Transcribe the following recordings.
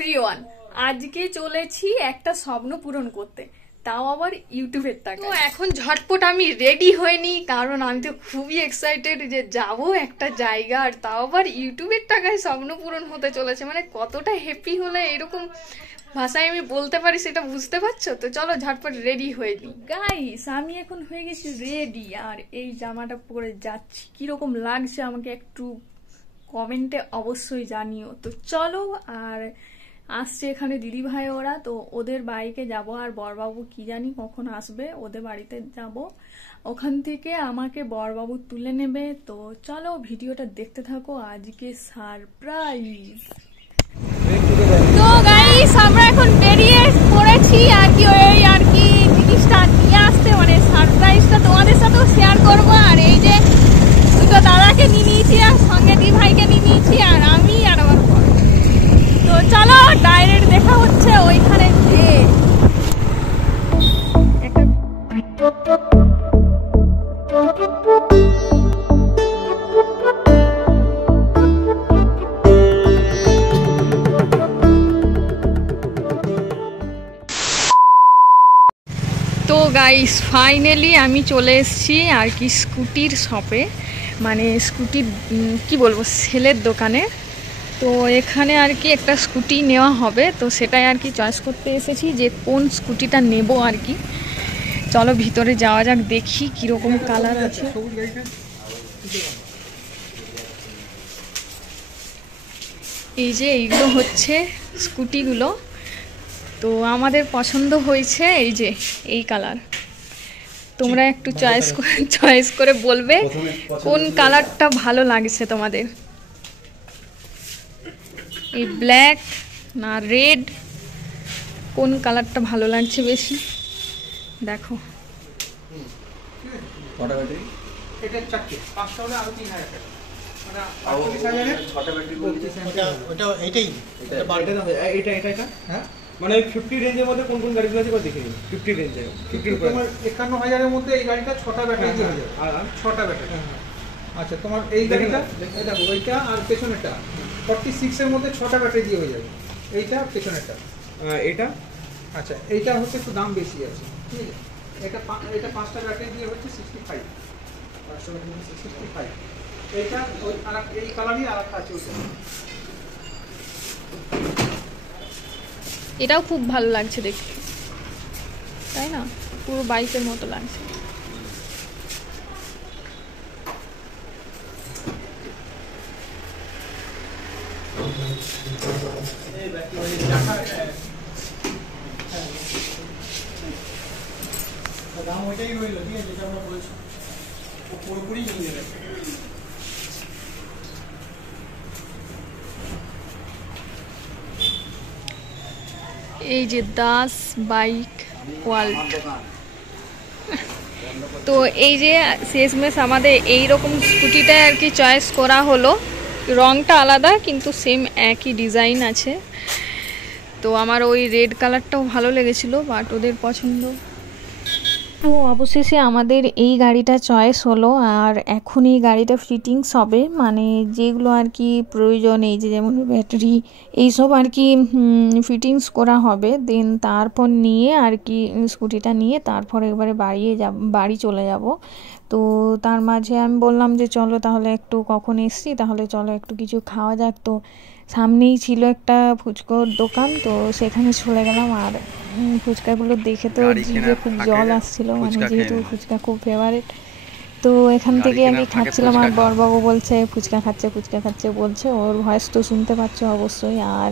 Everyone, আজকে চলেছি একটা স্বপ্ন পূরণ করতে, তাও আবার ইউটিউবের টাকা। তো এখন ঝটপট আমি রেডি হইনি, কারণ আমি তো খুবই এক্সাইটেড যে যাব একটা জায়গা, আর তাও আবার ইউটিউবের টাকায় স্বপ্ন পূরণ হতে চলেছে। মানে কতটা হ্যাপি হলে এরকম ভাষায় আমি বলতে পারি সেটা বুঝতে পারছো তো। চলো ঝটপট রেডি হয়ে নি। গাইস, আমি এখন হয়ে গেছি রেডি, আর এই জামাটা পরে যাচ্ছি। কিরকম লাগছে আমাকে একটু কমেন্টে অবশ্যই জানিও। তো চলো, আর আসছে এখানে দিদি ভাই ওরা, তো ওদের বাড়িতে যাব। আর বরবাবু কি জানি কখন আসবে, ওদের বাড়িতে যাব। ওখান থেকে আমাকে বরবাবু তুলে নেবে। তো চলো ভিডিওটা দেখতে থাকো, আজকে সারপ্রাইজ। তো গাইস, আমরা এখন বেরিয়ে পড়েছি আর কি, ওই আর কি জিনিসটা নিয়ে আসতে, মানে সারপ্রাইজটা তোমাদের সাথেও শেয়ার করবো। আর এই যে দুটো দাদাকে নিয়ে নিয়েছি, আর সঙ্গে দি ভাইকে নিয়ে নিয়েছি, আর আমি আর আমার বর। তো চলো ডাইরেক্ট দেখা হচ্ছে ওইখানে যে তো গাইস ফাইনালি আমি চলে এসেছি আর কি স্কুটির শপে, মানে স্কুটির কি বলবো সেলের দোকানে। তো এখানে আর কি একটা স্কুটি নেওয়া হবে, তো সেটাই আর কি চয়েস করতে এসেছি যে কোন স্কুটিটা নেব আর কি। চলো ভিতরে যাওয়া যাক, দেখি কীরকম কালার আছে। এই যে এইগুলো হচ্ছে স্কুটিগুলো, তো আমাদের পছন্দ হয়েছে এই যে এই কালার। তোমরা একটু চয়েস করে বলবে কোন কালারটা ভালো লাগছে তোমাদের, এই ব্ল্যাক না রেড, কোন কালারটা ভালো লাগছে বেশি দেখো। মানে 50 রেঞ্জের মধ্যে কোন কোন গাড়িগুলো আছে দেখে নিন। 50 রেঞ্জে 50 তোমার 51,000 এর মধ্যে এই গাড়িটা 6টা ব্যাটারি দিয়ে হয়ে যাবে। আর 6টা ব্যাটারি। আচ্ছা, তোমার এই গাড়িটা দেখো, ওইটা আর পেছনেরটা 46 এর মধ্যে 6টা ব্যাটারি দিয়ে হয়ে যাবে। এইটা পেছনেরটা, এটা আচ্ছা এইটা হচ্ছে একটু দাম বেশি আছে, ঠিক আছে। এটা 5টা ব্যাটারি দিয়ে হচ্ছে 65, 500 ব্যাটারি 65। এইটা ওই আর এই কালারই আরেকটা আছে ওইটা। এটাও খুব ভালো লাগছে দেখতে, তাই না? পুরো বাইকের মতো লাগছে। দাম ওইটাই রইল, ঠিক আছে, যেটা আমরা বলছি পুরোপুরি নিয়ে নেবে। এই যে দাস বাইক ওয়ার্ল্ড। তো এই যে শেষমেশ আমাদের এই রকম স্কুটিটা আর কি চয়েস করা হলো। রংটা আলাদা কিন্তু সেম একই ডিজাইন আছে। তো আমার ওই রেড কালারটাও ভালো লেগেছিল, বাট ওদের পছন্দ। তো অবশেষে আমাদের এই গাড়িটা চয়েস হলো, আর এখন এই গাড়িটা ফিটিংস হবে, মানে যেগুলো আর কি প্রয়োজন, এই যে যেমন ব্যাটারি এইসব আর কি ফিটিংস করা হবে। দেন তারপর নিয়ে আর কি স্কুটিটা নিয়ে তারপর একবারে বাড়ি চলে যাব। তো তার মাঝে আমি বললাম যে চলো তাহলে একটু কখন এসছি, তাহলে চলো একটু কিছু খাওয়া যাক। তো সামনেই ছিল একটা ফুচকার দোকান, তো সেখানে চলে গেলাম। আর ফুচকাগুলো দেখে তো জিভে খুব জল আসছিল, মানে যেহেতু ফুচকা খুব ফেভারিট। তো এখান থেকে আমি খাচ্ছিলাম, আর বরবাবু বলছে ফুচকা খাচ্ছে বলছে। ওর ভয়েস তো শুনতে পাচ্ছ অবশ্যই। আর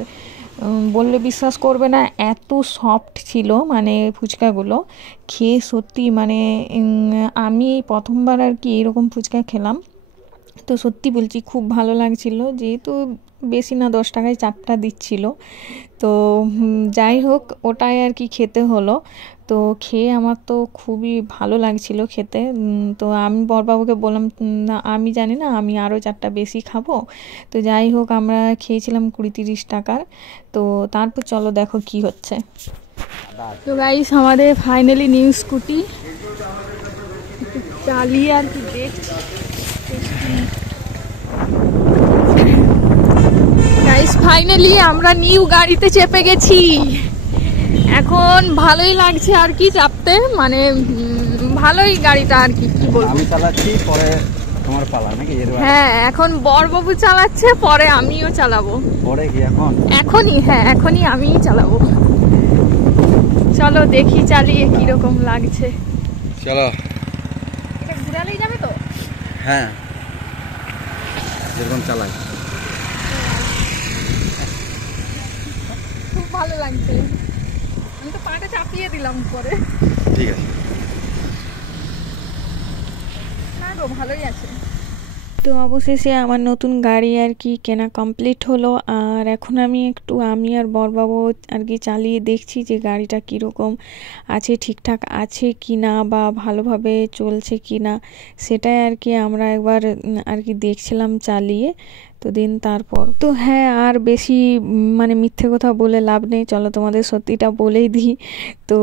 বললে বিশ্বাস করবে না, এত সফট ছিল মানে ফুচকাগুলো, খেয়ে সত্যি মানে আমি প্রথমবার আর কি এরকম ফুচকা খেলাম। তো সত্যি বলছি খুব ভালো লাগছিল, যেহেতু বেশি না 10 টাকায় 4টা দিচ্ছিল। তো যাই হোক ওটাই আর কি খেতে হলো। তো খেয়ে আমার তো খুবই ভালো লাগছিল খেতে। তো আমি বরবাবুকে বললাম না আমি জানি না, আমি আরও 4টা বেশি খাবো। তো যাই হোক আমরা খেয়েছিলাম 20-30 টাকার। তো তারপর চলো দেখো কি হচ্ছে। তো গাইস আমাদের ফাইনালি নিউ স্কুটি চালিয়ে আর কি দেখছি। গাইস ফাইনালি আমরা নিউ গাড়িতে চেপে গেছি। এখন ভালোই লাগছে আর কি চাপতে, মানে ভালোই গাড়িটা আর কি বলবো। আমি চালাচ্ছি, পরে তোমার পালা নাকি? হ্যাঁ, এখন বরবাবু চালাচ্ছে, পরে আমিও চালাবো। পরে কি এখনই? হ্যাঁ, এখনই আমিই চালাবো। চলো দেখি চালিয়ে কিরকম লাগছে। চলো। এটা ঘুরালেই যাবে তো? হ্যাঁ, যেরকম চালাই। খুব ভালো লাগছে। আমি তো পাটা চাপিয়ে দিলাম পরে। ঠিক আছে। না গো, ভালোই আছে। তো অবশেষে আমার নতুন গাড়ি আর কি কেনা কমপ্লিট হলো। আর এখন আমি আর বরবাবু আর কি চালিয়ে দেখছি যে গাড়িটা কীরকম আছে, ঠিকঠাক আছে কি না, বা ভালোভাবে চলছে কি না, সেটাই আর কি আমরা একবার আর কি দেখছিলাম চালিয়ে। তো দিন তারপর তো হ্যাঁ, আর বেশি মানে মিথ্যে কথা বলে লাভ নেই, চলো তোমাদের সত্যিটা বলেই দিই। তো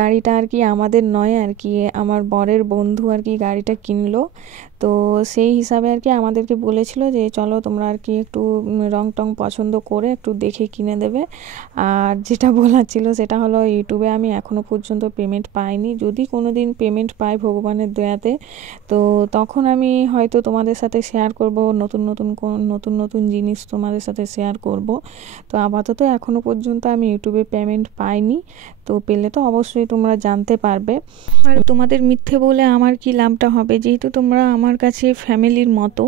গাড়িটা আর কি আমাদের নয় আর কি, আমার বরের বন্ধু আর কি গাড়িটা কিনলো। তো সেই হিসাবে আর কি আমাদেরকে বলেছিল যে চলো তোমরা আর কি একটু রং টং পছন্দ করে একটু দেখে কিনে দেবে। আর যেটা বলার ছিল সেটা হলো, ইউটিউবে আমি এখনও পর্যন্ত পেমেন্ট পাইনি। যদি কোনো দিন পেমেন্ট পাই ভগবানের দয়াতে, তো তখন আমি হয়তো তোমাদের সাথে শেয়ার করব, নতুন নতুন জিনিস তোমাদের সাথে শেয়ার করব। তো আপাতত এখনও পর্যন্ত আমি ইউটিউবে পেমেন্ট পাইনি, তো পেলে তো অবশ্যই তোমরা জানতে পারবে। আর তোমাদের মিথ্যে বলে আমার কি লাভটা হবে, যেহেতু তোমরা আমার কাছে ফ্যামিলির মতো,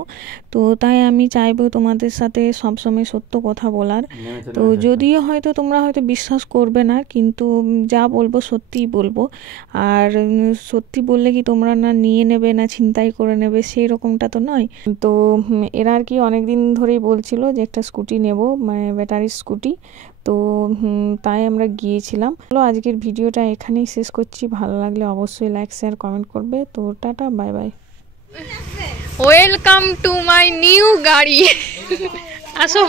তো তাই আমি চাইবো তোমাদের সাথে সবসময় সত্য কথা বলার। তো যদিও হয়তো তোমরা হয়তো বিশ্বাস করবে না, কিন্তু যা বলবো সত্যিই বলবো। আর সত্যি বললে কি তোমরা না নিয়ে নেবে না ছিনতাই করে নেবে, সেই রকমটা তো নয়। তো এরা আর কি অনেকদিন ধরেই বলছিল যে একটা স্কুটি নেব, মানে ব্যাটারি স্কুটি। তো তাই আমরা গিয়েছিলাম। চলো আজকের ভিডিওটা এখানেই শেষ করছি। ভালো লাগলে অবশ্যই লাইক শেয়ার কমেন্ট করবে। তো tata, bye bye. Welcome to my new গাড়ি। আসো।